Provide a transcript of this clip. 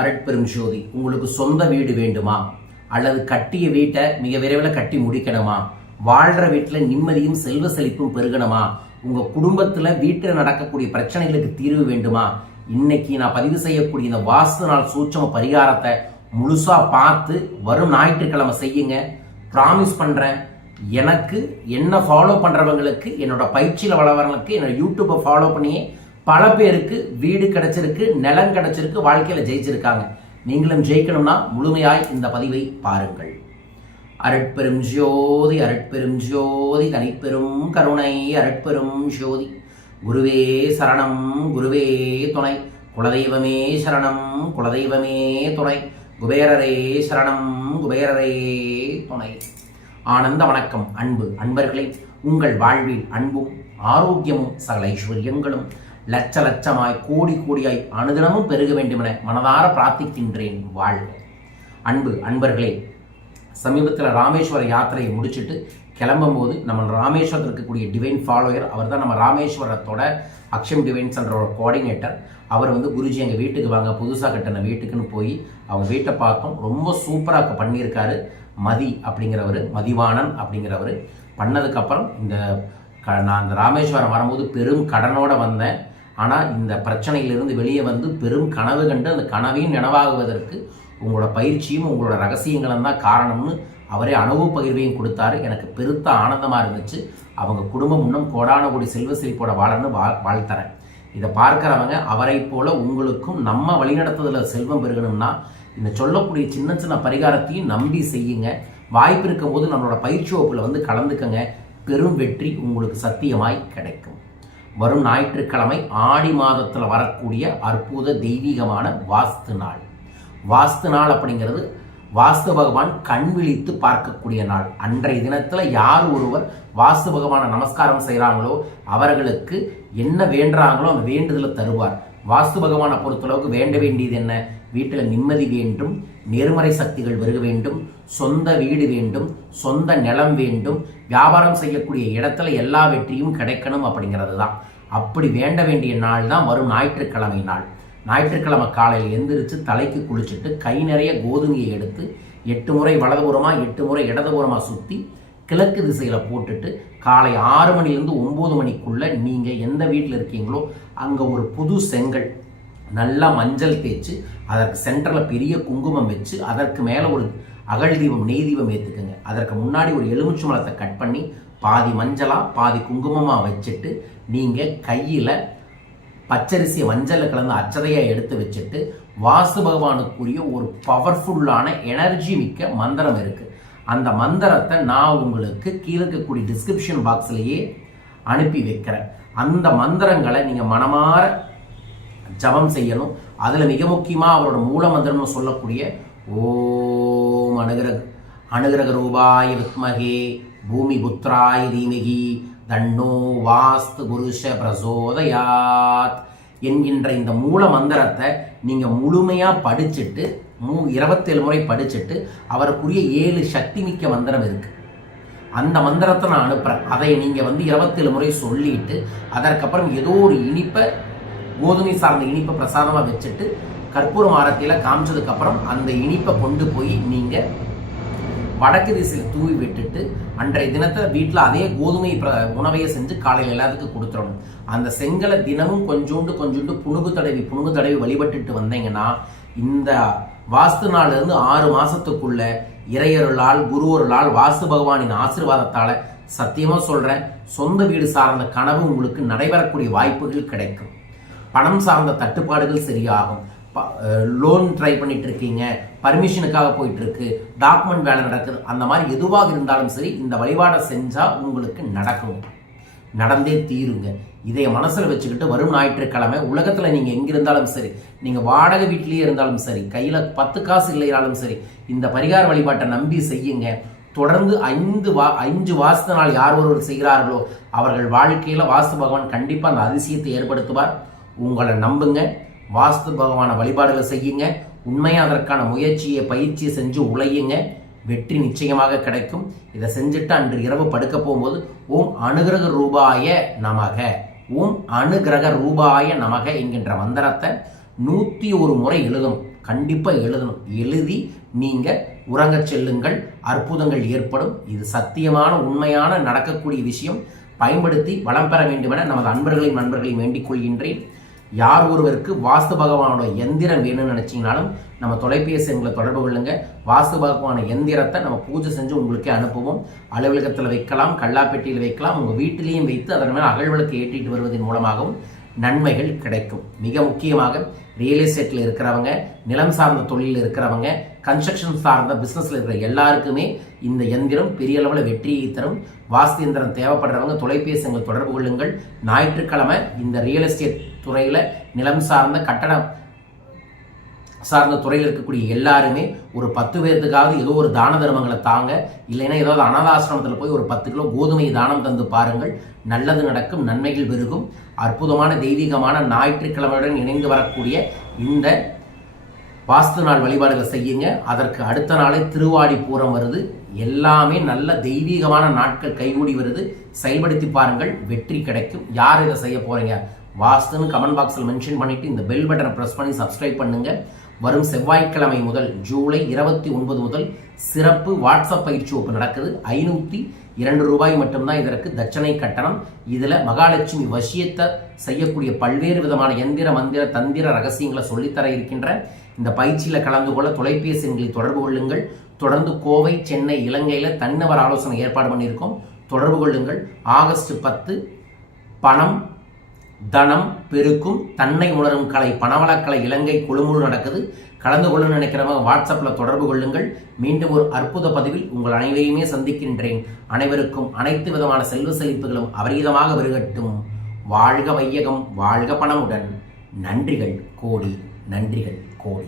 அரட்பெரும் ஜோதி உங்களுக்கு சொந்த வீடு வேண்டுமா? அல்லது கட்டிய வீட்டை மிக விரைவில் கட்டி முடிக்கணுமா? வாழ்கிற வீட்டில் நிம்மதியும் செல்வ செழிப்பும் பெருகணுமா? உங்கள் குடும்பத்தில் வீட்டில் நடக்கக்கூடிய பிரச்சனைகளுக்கு தீர்வு வேண்டுமா? இன்னைக்கு நான் பதிவு செய்யக்கூடிய இந்த வாஸ்து நாள் சூட்சம பரிகாரத்தை முழுசாக பார்த்து வரும் ஞாயிற்றுக்கிழமை செய்யுங்க. ப்ராமிஸ் பண்ணுறேன் எனக்கு என்ன ஃபாலோ பண்ணுறவங்களுக்கு என்னோட பயிற்சியில் வளர்றவங்களுக்கு என்னோட யூடியூப்பை ஃபாலோ பண்ணியே பல பேருக்கு வீடு கிடைச்சிருக்கு நிலம் கிடைச்சிருக்கு வாழ்க்கையில ஜெயிச்சிருக்காங்க. நீங்களும் ஜெயிக்கணும்னா முழுமையாய் இந்த பதிவை பாருங்கள். அரட்பெரும் ஜோதி அரட்பெரும் ஜோதி தனிப்பெரும் கருணை அரட்பெரும் ஜோதி. குருவே சரணம் குருவே துணை. குலதெய்வமே சரணம் குலதெய்வமே துணை. குபேரரே சரணம் குபேரரே துணை. ஆனந்த வணக்கம் அன்பு அன்பர்களே. உங்கள் வாழ்வில் அன்பும் ஆரோக்கியமும் சகல ஐஸ்வர்யங்களும். லட்ச லட்சமாய் கோடி கோடியாய் அனுதினமும் பெருக வேண்டுமென மனதார பிரார்த்திக்கின்றேன் வாழ்க. அன்பு அன்பர்களே சமீபத்தில் ராமேஸ்வர யாத்திரையை முடிச்சுட்டு கிளம்பும்போது நம்ம ராமேஸ்வரத்தில் இருக்கக்கூடிய டிவைன் ஃபாலோயர் அவர் தான் நம்ம ராமேஸ்வரத்தோட அக்ஷம் டிவைன் ஒரு கோஆர்டினேட்டர் அவர் வந்து குருஜி எங்கள் வீட்டுக்கு வாங்க புதுசாக கட்டின வீட்டுக்குன்னு போய் அவங்க வீட்டை பார்த்தோம் ரொம்ப சூப்பராக பண்ணியிருக்காரு. மதி அப்படிங்கிறவர் மதிவாணன் அப்படிங்கிறவர். பண்ணதுக்கப்புறம் இந்த க நான் இந்த ராமேஸ்வரம் வரும்போது பெரும் கடனோடு வந்தேன். ஆனால் இந்த பிரச்சனையிலிருந்து வெளியே வந்து பெரும் கனவு கண்டு அந்த கனவையும் நினைவாகுவதற்கு உங்களோட பயிற்சியும் உங்களோட ரகசியங்களும் தான் காரணம்னு அவரே அனுபவ பகிர்வையும் கொடுத்தாரு. எனக்கு பெருத்த ஆனந்தமாக இருந்துச்சு. அவங்க குடும்பம் இன்னும் கோடான கோடி செல்வ செழிப்போட வாழன்னு வா வாழ்த்தறேன். இதை பார்க்குறவங்க அவரை போல உங்களுக்கும் நம்ம வழிநடத்துதலில் செல்வம் பெருகணும்னா இந்த சொல்லக்கூடிய சின்ன சின்ன பரிகாரத்தையும் நம்பி செய்யுங்க. வாய்ப்பு இருக்கும் போது நம்மளோட பயிற்சி வகுப்பில் வந்து கலந்துக்கங்க. பெரும் வெற்றி உங்களுக்கு சத்தியமாய் கிடைக்கும். வரும் ஞாயிற்றுக்கிழமை ஆடி மாதத்தில் வரக்கூடிய அற்புத தெய்வீகமான வாஸ்து நாள். வாஸ்து நாள் அப்படிங்கிறது வாஸ்து பகவான் கண் விழித்து பார்க்கக்கூடிய நாள். அன்றைய தினத்தில் யார் ஒருவர் வாஸ்து பகவானை நமஸ்காரம் செய்கிறாங்களோ அவர்களுக்கு என்ன வேண்டுறாங்களோ அந்த வேண்டுதலை தருவார். வாஸ்து பகவானை பொறுத்தளவுக்கு வேண்ட வேண்டியது என்ன? வீட்டில் நிம்மதி வேண்டும் நேர்மறை சக்திகள் வருக வேண்டும் சொந்த வீடு வேண்டும் சொந்த நிலம் வேண்டும் வியாபாரம் செய்யக்கூடிய இடத்துல எல்லா வெற்றியும் கிடைக்கணும் அப்படிங்கிறது தான் அப்படி வேண்ட வேண்டிய நாள் தான் வரும் ஞாயிற்றுக்கிழமை நாள். ஞாயிற்றுக்கிழமை காலையில் எந்திரிச்சு தலைக்கு குளிச்சுட்டு கை நிறைய கோதுமையை எடுத்து எட்டு முறை வலதுபுறமாக எட்டு முறை இடதுபுறமாக சுற்றி கிழக்கு திசையில் போட்டுட்டு காலை ஆறு மணிலேருந்து ஒம்பது மணிக்குள்ளே நீங்கள் எந்த வீட்டில் இருக்கீங்களோ அங்கே ஒரு புது செங்கல் நல்லா மஞ்சள் தேய்ச்சி அதற்கு சென்டரில் பெரிய குங்குமம் வச்சு அதற்கு மேலே ஒரு அகழ் தீபம் நெய் தீபம் ஏற்றுக்குங்க அதற்கு முன்னாடி ஒரு எலுமிச்சை மலத்தை கட் பண்ணி பாதி மஞ்சளாக பாதி குங்குமமாக வச்சுட்டு நீங்கள் கையில் பச்சரிசியை மஞ்சளில் கலந்து அச்சதையாக எடுத்து வச்சுட்டு வாசு பகவானுக்குரிய ஒரு பவர்ஃபுல்லான எனர்ஜி மிக்க மந்திரம் இருக்குது அந்த மந்திரத்தை நான் உங்களுக்கு கீழே இருக்கக்கூடிய டிஸ்கிரிப்ஷன் பாக்ஸ்லேயே அனுப்பி வைக்கிறேன். அந்த மந்திரங்களை நீங்கள் மனமாற ஜபம் செய்யணும். அதில் மிக முக்கியமாக அவரோட மூல மந்திரம்னு சொல்லக்கூடிய ஓம் அனுகிரக அனுகிரக ரூபாய வித்மகே பூமி புத்திராய தீமகி தண்ணோ வாஸ்து புருஷ பிரசோதயாத் என்கின்ற இந்த மூல மந்திரத்தை நீங்கள் முழுமையாக படிச்சுட்டு மூ இருபத்தேழு முறை படிச்சுட்டு அவருக்குரிய ஏழு சக்தி மிக்க மந்திரம் இருக்குது அந்த மந்திரத்தை நான் அனுப்புகிறேன் அதை நீங்கள் வந்து இருபத்தேழு முறை சொல்லிட்டு அதற்கப்புறம் ஏதோ ஒரு இனிப்பை கோதுமை சார்ந்த இனிப்பை பிரசாதமாக வச்சுட்டு கற்பூரம் மாரத்தில் காமிச்சதுக்கப்புறம் அந்த இனிப்பை கொண்டு போய் நீங்கள் வடக்கு திசையில் தூவி விட்டுட்டு அன்றைய தினத்தை வீட்டில் அதே கோதுமை உணவையை செஞ்சு காலையில் எல்லாத்துக்கும் கொடுத்துடணும். அந்த செங்கலை தினமும் கொஞ்சோண்டு கொஞ்சோண்டு புணுகு தடவி புணுகு தடவி வழிபட்டுட்டு வந்தீங்கன்னா இந்த வாஸ்து நாள்லேருந்து ஆறு மாதத்துக்குள்ள இறையருளால் குருவருளால் வாஸ்து பகவானின் ஆசிர்வாதத்தால் சத்தியமாக சொல்கிறேன் சொந்த வீடு சார்ந்த கனவு உங்களுக்கு நடைபெறக்கூடிய வாய்ப்புகள் கிடைக்கும். பணம் சார்ந்த தட்டுப்பாடுகள் சரியாகும். லோன் ட்ரை பண்ணிட்டு இருக்கீங்க பர்மிஷனுக்காக போயிட்டு இருக்கு டாக்குமெண்ட் வேலை நடக்குது அந்த மாதிரி எதுவாக இருந்தாலும் சரி இந்த வழிபாடை செஞ்சால் உங்களுக்கு நடக்கும். நடந்தே தீருங்க. இதை மனசில் வச்சுக்கிட்டு வரும் ஞாயிற்றுக்கிழமை உலகத்தில் நீங்கள் எங்கே இருந்தாலும் சரி நீங்கள் வாடகை வீட்லேயே இருந்தாலும் சரி கையில் பத்து காசு இல்லைனாலும் சரி இந்த பரிகார வழிபாட்டை நம்பி செய்யுங்க. தொடர்ந்து ஐந்து வா அஞ்சு வாஸ்து நாள் யார் ஒருவர் செய்கிறார்களோ அவர்கள் வாழ்க்கையில் வாஸ்து பகவான் கண்டிப்பாக அந்த அதிசயத்தை ஏற்படுத்துவார். உங்களை நம்புங்க வாஸ்து பகவான வழிபாடுகளை செய்யுங்க. உண்மையாக அதற்கான முயற்சியை பயிற்சியை செஞ்சு உழையுங்க. வெற்றி நிச்சயமாக கிடைக்கும். இதை செஞ்சுட்டு அன்று இரவு படுக்க போகும்போது ஓம் அனுகிரக ரூபாய நமக. ஓம் அனுகிரக ரூபாய நமக என்கின்ற மந்திரத்தை நூற்றி ஒரு முறை எழுதும் கண்டிப்பாக எழுதணும். எழுதி நீங்கள் உறங்கச் செல்லுங்கள். அற்புதங்கள் ஏற்படும். இது சத்தியமான உண்மையான நடக்கக்கூடிய விஷயம். பயன்படுத்தி வளம் பெற வேண்டுமென நமது அன்பர்களையும் நண்பர்களையும் வேண்டிக் கொள்கின்றேன். யார் ஒருவருக்கு வாஸ்து பகவானோட எந்திரம் வேணும்னு நினச்சிங்கனாலும் நம்ம தொலைபேசி எங்களை தொடர்பு கொள்ளுங்க. வாஸ்து பகவான எந்திரத்தை நம்ம பூஜை செஞ்சு உங்களுக்கே அனுப்புவோம். அலுவலகத்தில் வைக்கலாம் கல்லாப்பெட்டியில் வைக்கலாம் உங்கள் வீட்டிலையும் வைத்து அதன் மேலே அகழ்வலுக்கு ஏற்றிட்டு வருவதன் மூலமாகவும் நன்மைகள் கிடைக்கும். மிக முக்கியமாக ரியல் எஸ்டேட்டில் இருக்கிறவங்க நிலம் சார்ந்த தொழிலில் இருக்கிறவங்க கன்ஸ்ட்ரக்ஷன் சார்ந்த பிஸ்னஸில் இருக்கிற எல்லாருக்குமே இந்த எந்திரம் பெரிய அளவில் வெற்றியை தரும். வாஸ்து எந்திரம் தேவைப்படுறவங்க தொலைபேசி எங்களை தொடர்பு கொள்ளுங்கள். ஞாயிற்றுக்கிழமை இந்த ரியல் எஸ்டேட் துறையில் நிலம் சார்ந்த கட்டணம் சார்ந்த துறையில் இருக்கக்கூடிய எல்லாருமே ஒரு பத்து பேர்த்துக்காவது ஏதோ ஒரு தான தர்மங்களை தாங்க இல்லைன்னா ஏதாவது அனாதாசிரமத்தில் போய் ஒரு பத்து கிலோ கோதுமை தானம் தந்து பாருங்கள். நல்லது நடக்கும் நன்மைகள் பெருகும். அற்புதமான தெய்வீகமான ஞாயிற்றுக்கிழமையுடன் இணைந்து வரக்கூடிய இந்த வாஸ்து நாள் வழிபாடுகளை செய்யுங்க. அதற்கு அடுத்த நாளே திருவாடி பூரம் வருது. எல்லாமே நல்ல தெய்வீகமான நாட்கள் கைகூடி வருது. செயல்படுத்தி பாருங்கள். வெற்றி கிடைக்கும். யார் இதை செய்ய போறீங்க? வாஸ்துன்னு கமெண்ட் பாக்ஸில் மென்ஷன் பண்ணிவிட்டு இந்த பெல் பட்டனை ப்ரெஸ் பண்ணி சப்ஸ்கிரைப் பண்ணுங்கள் வரும் செவ்வாய்க்கிழமை முதல் ஜூலை இருபத்தி ஒன்பது முதல் சிறப்பு வாட்ஸ்அப் பயிற்சி வகுப்பு நடக்குது. ஐநூற்றி இரண்டு ரூபாய் மட்டும்தான் இதற்கு தட்சணை கட்டணம். இதில் மகாலட்சுமி வசியத்தை செய்யக்கூடிய பல்வேறு விதமான எந்திர மந்திர தந்திர ரகசியங்களை சொல்லித்தர இருக்கின்ற இந்த பயிற்சியில் கலந்து கொள்ள தொலைபேசி எண்களில் தொடர்பு கொள்ளுங்கள். தொடர்ந்து கோவை சென்னை இலங்கையில் தன்னவர் ஆலோசனை ஏற்பாடு பண்ணியிருக்கோம். தொடர்பு கொள்ளுங்கள். ஆகஸ்ட் பத்து பணம் தனம் பெருக்கும் தன்னை உணரும் கலை பணவளக்கலை இலங்கை கொழுமுழு நடக்குது. கலந்து கொள்ள நினைக்கிறவங்க வாட்ஸ்அப்பில் தொடர்பு கொள்ளுங்கள். மீண்டும் ஒரு அற்புத பதிவில் உங்கள் அனைவரையுமே சந்திக்கின்றேன். அனைவருக்கும் அனைத்து விதமான செல்வ செழிப்புகளும் அபரீதமாக வருகட்டும். வாழ்க வையகம் வாழ்க பணமுடன். நன்றிகள் கோடி. நன்றிகள் கோடி.